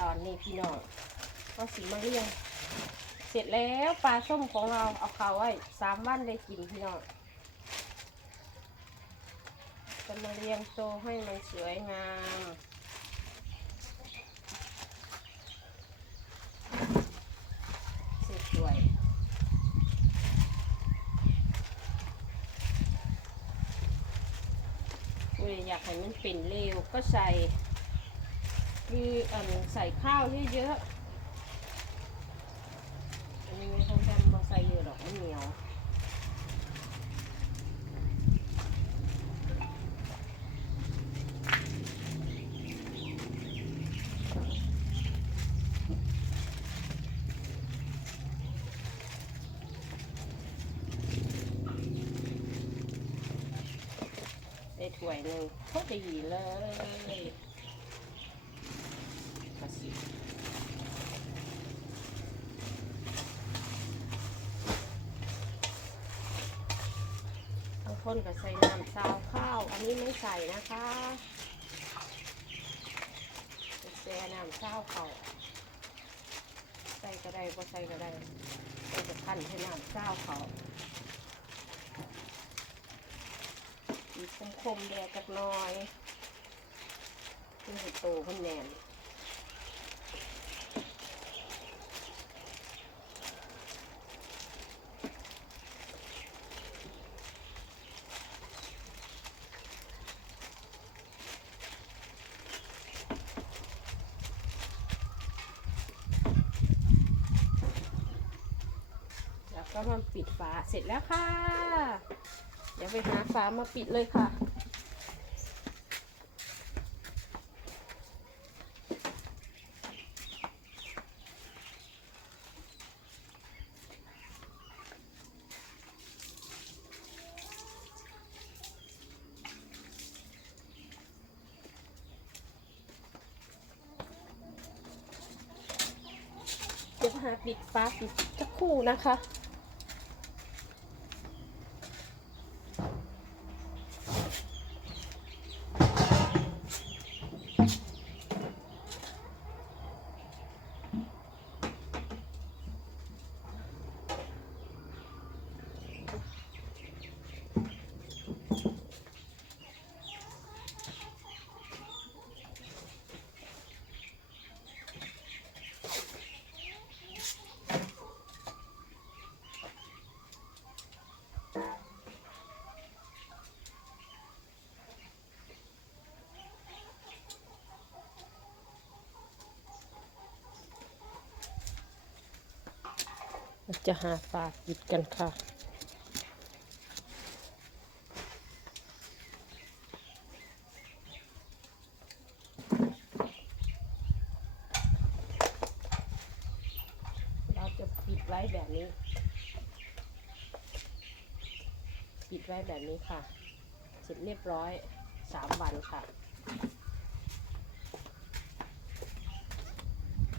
ตอนนี้พี่น้องก็สีมาเรียง เสร็จแล้วปลาส้มของเราเอาเขาไว้สามวันได้กินพี่น้องจะมาเรียงโตให้มันสวยงามสวยอยอยากให้มันเป็นเร็วก็ใส่ คืออันใส่ข้าวเยอะๆอันนี้ไม่ต้องจำบอใส่เยอะหรอกมันเหนียวได้ถ้วยหนึ่งพอดีเลย บางคนก็ใส่น้ำซาวข้าว อันนี้ไม่ใส่นะคะแช่น้ำซาวเขาใส่ก็ได้ก็ใส่ก็ได้ก็จะขันให้น้ำซาวเขาอีกคมๆแดดจักหน้อยนี่ให้โตเพิ่นแนน ก็มาปิดฝาเสร็จแล้วค่ะ เดี๋ยวไปหาฝามาปิดเลยค่ะ เดี๋ยวหาปิดฝาปิดสักครู่นะคะ เราจะหาฝาปิดกันค่ะ เราจะปิดไว้แบบนี้ ปิดไว้แบบนี้ค่ะ เสร็จเรียบร้อยสามวันค่ะ